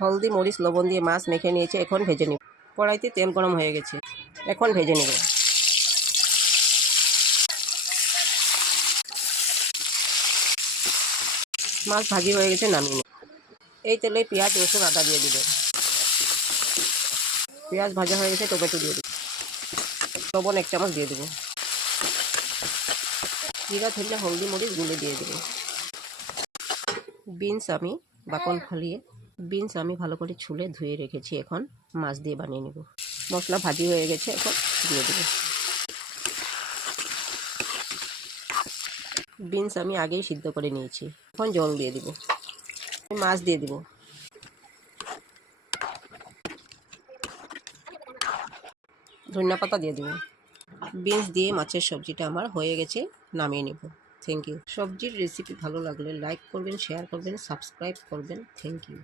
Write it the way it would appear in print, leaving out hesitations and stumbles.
হলদি মরিচ লবণ দিয়ে মাছ মেখে নিয়েছি, এখন ভেজে নিব। কড়াইতে তেল গরম হয়ে গেছে, এখন ভেজে নিব। মাছ ভাজি হয়ে গেছে, নামিয়ে নিব। এই তেলে পেঁয়াজ রসুন আদা দিয়ে দিব। পেঁয়াজ ভাজা হয়ে গেছে, টমেটো দিয়ে দিব। লবণ 1 চামচ দিয়ে দেব। জিরা ধনিয়া হলদি মরিচ গুঁড়ো দিয়ে দেব। বিনস আমি বাকল ফালিয়ে বিনস আমি ভালো করে ছুলে ধুয়ে রেখেছি, এখন মাছ দিয়ে বানিয়ে নেব। মশলা ভাজি হয়ে গেছে, এখন দিয়ে দেব। বিনস আমি আগেই সিদ্ধ করে নিয়েছি, এখন জল দিয়ে দিব। মাছ দিয়ে দিব। ধনিয়া পাতা দিয়ে দেব। বিনস দিয়ে মাছের সবজিটা আমার হয়ে গেছে, নামিয়ে নেব। Thank you. সবজির রেসিপি ভালো লাগলে লাইক করবেন, শেয়ার করবেন, সাবস্ক্রাইব করবেন। Thank you.